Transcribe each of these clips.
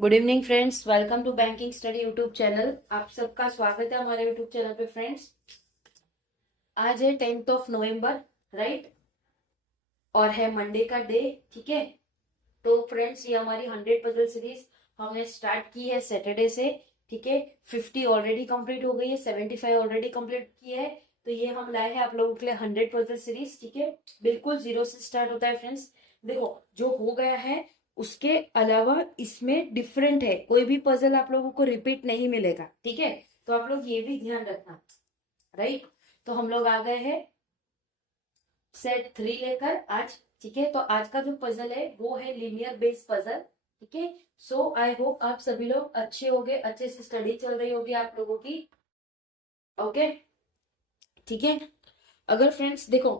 Good evening friends, welcome to banking study YouTube channel. आप सबका स्वागत है हमारे यूट्यूब चैनल पे। फ्रेंड्स, आज है 10th of November, राइट, और है मंडे का डे। ठीक है, तो फ्रेंड्स ये हमारी 100 पजल सीरीज हमने स्टार्ट की है सैटरडे से। ठीक है, 50 ऑलरेडी कंप्लीट हो गई है, 75 ऑलरेडी कंप्लीट की है। तो ये हम लाए हैं आप लोगों के लिए 100 पजल सीरीज। ठीक है, बिल्कुल जीरो से स्टार्ट होता है फ्रेंड्स। देखो, जो हो गया है उसके अलावा इसमें डिफरेंट है, कोई भी पजल आप लोगों को रिपीट नहीं मिलेगा। ठीक है, तो आप लोग ये भी ध्यान रखना, राइट। तो हम लोग आ गए हैं सेट 3 लेकर आज। ठीक है, तो आज का जो पजल है वो है लीनियर बेस पजल। ठीक है, सो आई होप आप सभी लोग अच्छे होंगे, अच्छे से स्टडी चल रही होगी आप लोगों की। ओके, ठीक है। अगर फ्रेंड्स देखो,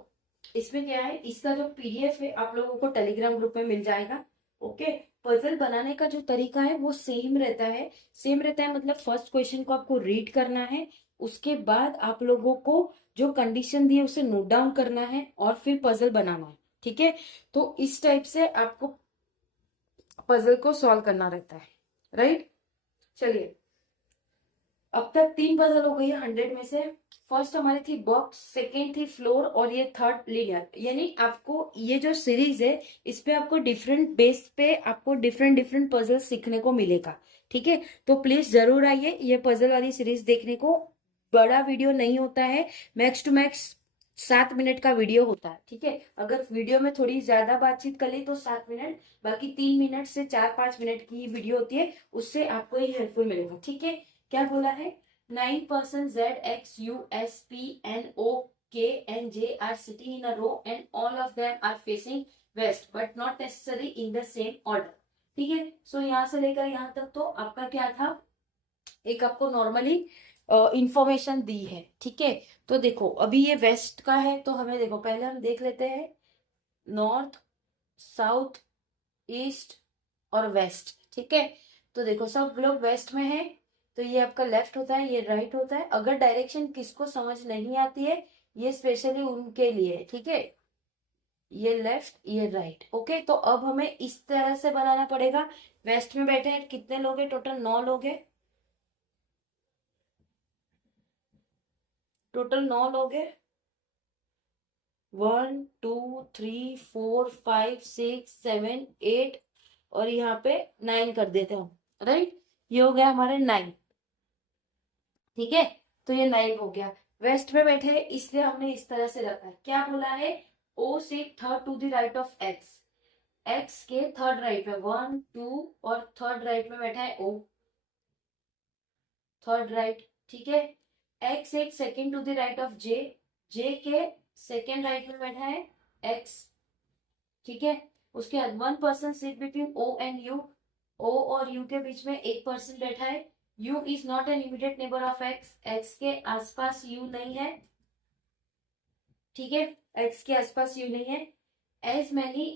इसमें क्या है, इसका जो पीडीएफ है आप लोगों को टेलीग्राम ग्रुप में मिल जाएगा। ओके, पजल बनाने का जो तरीका है वो सेम रहता है। सेम रहता है मतलब फर्स्ट क्वेश्चन को आपको रीड करना है, उसके बाद आप लोगों को जो कंडीशन दी है उसे नोट डाउन करना है और फिर पजल बनाना है। ठीक है, तो इस टाइप से आपको पजल को सॉल्व करना रहता है, राइट। चलिए, अब तक 3 पजल हो गई है 100 में से। फर्स्ट हमारी थी बॉक्स, सेकेंड थी फ्लोर, और ये थर्ड लीनियर। यानी आपको ये जो सीरीज है इस पे आपको डिफरेंट बेस पे आपको डिफरेंट डिफरेंट पजल सीखने को मिलेगा। ठीक है, तो प्लीज जरूर आइए ये पजल वाली सीरीज देखने को। बड़ा वीडियो नहीं होता है, मैक्स टू मैक्स 7 मिनट का वीडियो होता है। ठीक है, अगर वीडियो में थोड़ी ज्यादा बातचीत कर ली तो 7 मिनट, बाकी 3 मिनट से 4-5 मिनट की वीडियो होती है, उससे आपको ये हेल्पफुल मिलेगा। ठीक है, क्या बोला है, 9% Z X U S P N O K and J are sitting in a row and all of them are facing west but not necessarily in the same order। ठीक है, सो यहाँ से लेकर यहाँ तक तो आपका क्या था, एक आपको नॉर्मली इंफॉर्मेशन दी है। ठीक है, तो देखो अभी ये वेस्ट का है, तो हमें देखो पहले हम देख लेते हैं नॉर्थ, साउथ, ईस्ट और वेस्ट। ठीक है, तो देखो सब लोग वेस्ट में है, तो ये आपका लेफ्ट होता है, ये राइट होता है। अगर डायरेक्शन किसको समझ नहीं आती है, ये स्पेशली उनके लिए है। ठीक है, ये लेफ्ट ये राइट। ओके, तो अब हमें इस तरह से बनाना पड़ेगा। वेस्ट में बैठे हैं कितने लोग हैं, टोटल 9 लोग हैं। टोटल 9 लोग हैं, 1 2 3 4 5 6 7 8, और यहाँ पे 9 कर देते हैं, राइट। ये हो गया हमारे 9। ठीक है, तो ये 9 हो गया। वेस्ट में बैठे हैं इसलिए हमने इस तरह से रखा है। क्या बोला है, ओ से third to the right of X, X के थर्ड राइट में 1 2, और थर्ड राइट में बैठा है ओ, थर्ड राइट। ठीक है, एक्स एक second to the right of J, J के सेकेंड राइट में बैठा है एक्स। ठीक है, उसके बाद 1 person seat between O and U, O और यू के बीच में 1 पर्सन बैठा है। U is not an immediate neighbour of X, X के आसपास यू नहीं है। ठीक है, एक्स के आसपास यू नहीं है। As many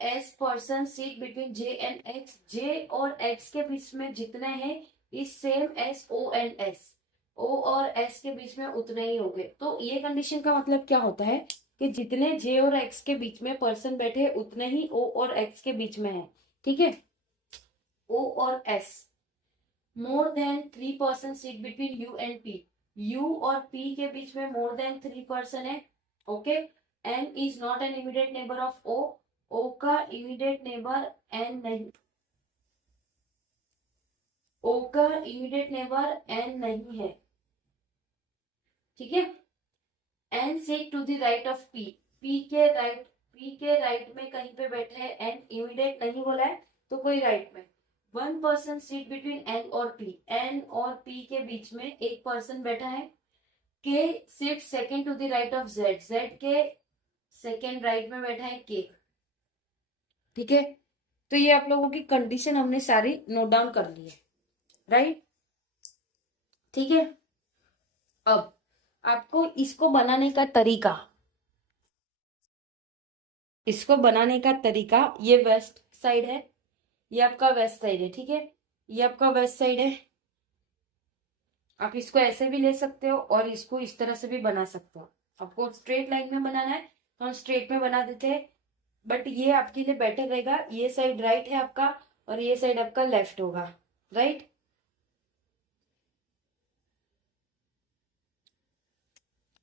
as person seat between J and X, J और एक्स के बीच में जितने हैं is same as O and S, O और एस के बीच में उतने ही होंगे। तो ये कंडीशन का मतलब क्या होता है कि जितने जे और एक्स के बीच में पर्सन बैठे उतने ही ओ और एक्स के बीच में है। ठीक है, ओ और S, more than 3 person seat between U and P, U और पी के बीच में मोर देन 3 पर्सन है। Okay, N is not an immediate neighbour of O, O का इमीडिएट नेबर एन नहीं, ओ का इमीडिएट नेबर एन नहीं है। ठीक है, N sit to the right of P, P के राइट में कहीं पे बैठे हैं, एन इमीडिएट नहीं बोला है तो कोई राइट में। 1 पर्सन सीट बिटवीन एन और पी, एन और पी के बीच में 1 पर्सन बैठा है। K seat second to the right of Z, Z के सेकेंड राइट में बैठा है के। ठीक है, तो ये आप लोगों की कंडीशन हमने सारी नोट डाउन कर ली है, राइट। ठीक है, अब आपको इसको बनाने का तरीका, इसको बनाने का तरीका, ये वेस्ट साइड है, ये आपका वेस्ट साइड है। ठीक है, ये आपका वेस्ट साइड है। आप इसको ऐसे भी ले सकते हो और इसको इस तरह से भी बना सकते हो। आपको स्ट्रेट लाइन में बनाना है तो हम स्ट्रेट में बना देते हैं, बट ये आपके लिए बेटर रहेगा। ये साइड राइट है आपका और ये साइड आपका लेफ्ट होगा, राइट।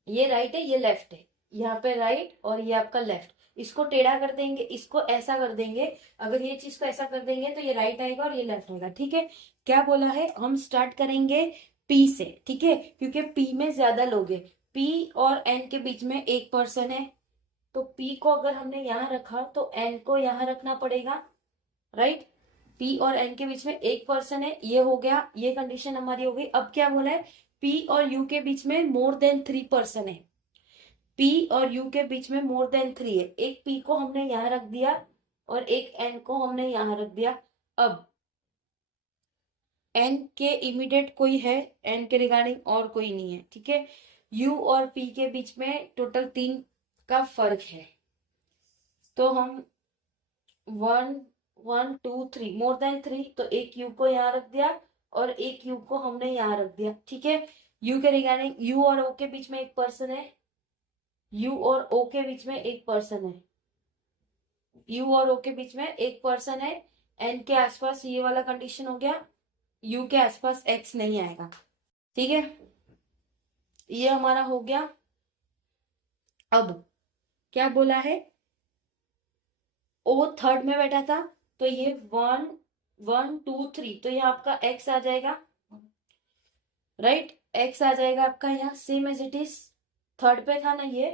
ये राइट है, ये लेफ्ट है, यहाँ पे राइट और ये आपका लेफ्ट। इसको टेढ़ा कर देंगे, इसको ऐसा कर देंगे। अगर ये चीज को ऐसा कर देंगे तो ये राइट आएगा और ये लेफ्ट आएगा, ठीक है। क्या बोला है, हम स्टार्ट करेंगे पी से, ठीक है, क्योंकि पी में ज्यादा लोग हैं। पी और एन के बीच में एक पर्सन है, तो पी को अगर हमने यहाँ रखा तो एन को यहाँ रखना पड़ेगा, राइट। पी और एन के बीच में एक पर्सन है, ये हो गया, ये कंडीशन हमारी हो गई। अब क्या बोला है, पी और यू के बीच में मोर देन 3 पर्सन है। पी और यू के बीच में मोर देन 3 है। एक पी को हमने यहाँ रख दिया और एक एन को हमने यहाँ रख दिया। अब एन के इमीडिएट कोई है, एन के रिगार्डिंग और कोई नहीं है, ठीक है। यू और पी के बीच में टोटल 3 का फर्क है, तो हम 1 1 2 3 मोर देन 3, तो एक यू को यहाँ रख दिया और एक यू को हमने यहाँ रख दिया, ठीक है। यू के रिगार्डिंग यू और ओ के बीच में एक पर्सन है, यू और ओ के बीच में एक पर्सन है, यू और ओ के बीच में एक पर्सन है। एन के आसपास ये वाला कंडीशन हो गया, यू के आसपास एक्स नहीं आएगा, ठीक है। ये हमारा हो गया। अब क्या बोला है, ओ थर्ड में बैठा था, तो ये 1 1 2 3, तो ये आपका एक्स आ जाएगा, राइट। एक्स आ जाएगा आपका यहाँ, same as it is third पे था ना ये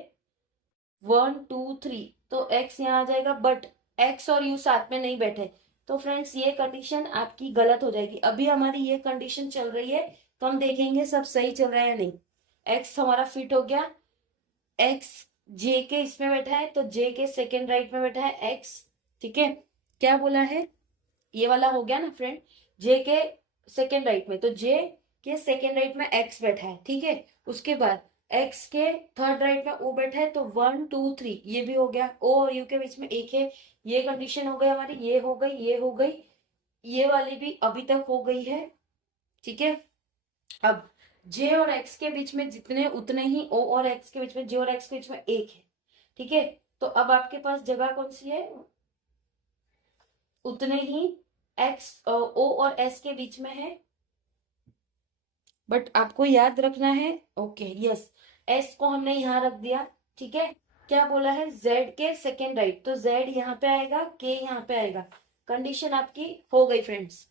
1 2 3, तो एक्स यहाँ आ जाएगा। बट एक्स और यू साथ में नहीं बैठे, तो फ्रेंड्स ये कंडीशन आपकी गलत हो जाएगी। अभी हमारी ये कंडीशन चल रही है, तो हम देखेंगे सब सही चल रहा है या नहीं। एक्स हमारा फिट हो गया, एक्स जे के इसमें बैठा है, तो जे के सेकेंड राइट में बैठा है एक्स, ठीक है। क्या बोला है, ये वाला हो गया ना फ्रेंड, जे के सेकेंड राइट में, तो जे के सेकेंड राइट में एक्स बैठा है, ठीक है। उसके बाद एक्स के थर्ड राइट में ओ बैठा है, तो 1 2 3 ये भी हो गया। ओ और यू के बीच में एक है, ये कंडीशन हो गई हमारी, ये हो गई, ये हो गई, ये वाली भी अभी तक हो गई है, ठीक है। अब जे और एक्स के बीच में जितने उतने ही ओ और एक्स के बीच में, जे और एक्स के बीच में एक है, ठीक है। तो अब आपके पास जगह कौन सी है, उतने ही एक्स ओ और एस के बीच में है। बट आपको याद रखना है, ओके यस, एस को हमने यहाँ रख दिया, ठीक है। क्या बोला है, जेड के सेकेंड राइट, तो जेड यहाँ पे आएगा, के यहाँ पे आएगा। कंडीशन आपकी हो गई फ्रेंड्स।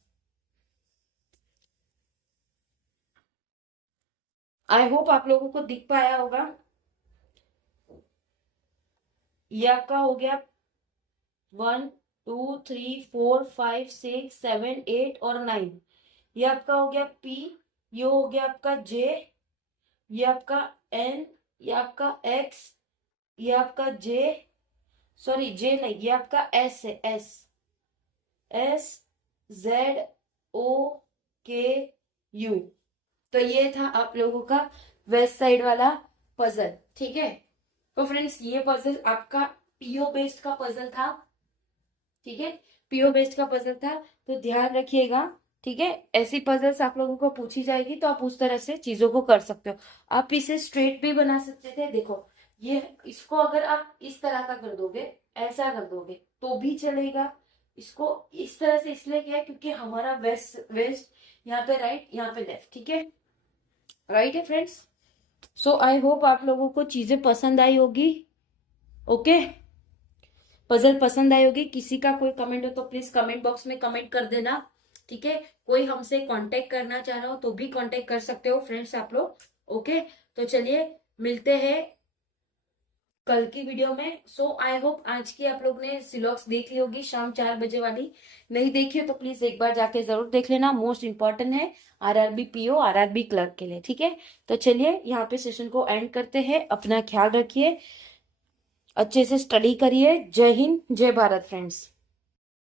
आई होप आप लोगों को दिख पाया होगा। ये आपका हो गया 1 2 3 4 5 6 7 8 और 9। ये आपका हो गया पी, ये हो गया आपका जे, ये आपका एन, ये आपका एक्स, ये आपका जे, सॉरी जे नहीं, ये आपका एस है, एस एस जेड ओ के यू। तो ये था आप लोगों का वेस्ट साइड वाला पजल, ठीक है। तो फ्रेंड्स ये पजल आपका पीओ बेस्ड का पजल था, ठीक है, पीओ बेस्ड का पजल था, तो ध्यान रखिएगा, ठीक है। ऐसी पजल्स आप लोगों को पूछी जाएगी तो आप उस तरह से चीजों को कर सकते हो। आप इसे स्ट्रेट भी बना सकते थे, देखो ये, इसको अगर आप इस तरह का कर दोगे, ऐसा कर दोगे तो भी चलेगा। इसको इस तरह से इसलिए किया है क्योंकि हमारा वेस्ट वेस्ट यहाँ पे राइट, यहाँ पे लेफ्ट, ठीक है, राइट है फ्रेंड्स। सो आई होप आप लोगों को चीजें पसंद आई होगी, ओके। पजल पसंद आई होगी। किसी का कोई कमेंट हो तो प्लीज कमेंट बॉक्स में कमेंट कर देना, ठीक है। कोई हमसे कांटेक्ट करना चाह रहा हो तो भी कांटेक्ट कर सकते हो फ्रेंड्स आप लोग, ओके। तो चलिए मिलते हैं कल की वीडियो में। सो आई होप आज की आप लोग ने सिलॉक्स देख ली होगी, शाम 4 बजे वाली। नहीं देखी हो तो प्लीज एक बार जाके जरूर देख लेना, मोस्ट इंपॉर्टेंट है आरआरबी पीओ आरआरबी क्लर्क के लिए, ठीक है। तो चलिए यहाँ पे सेशन को एंड करते हैं। अपना ख्याल रखिए, अच्छे से स्टडी करिए। जय हिंद, जय भारत फ्रेंड्स।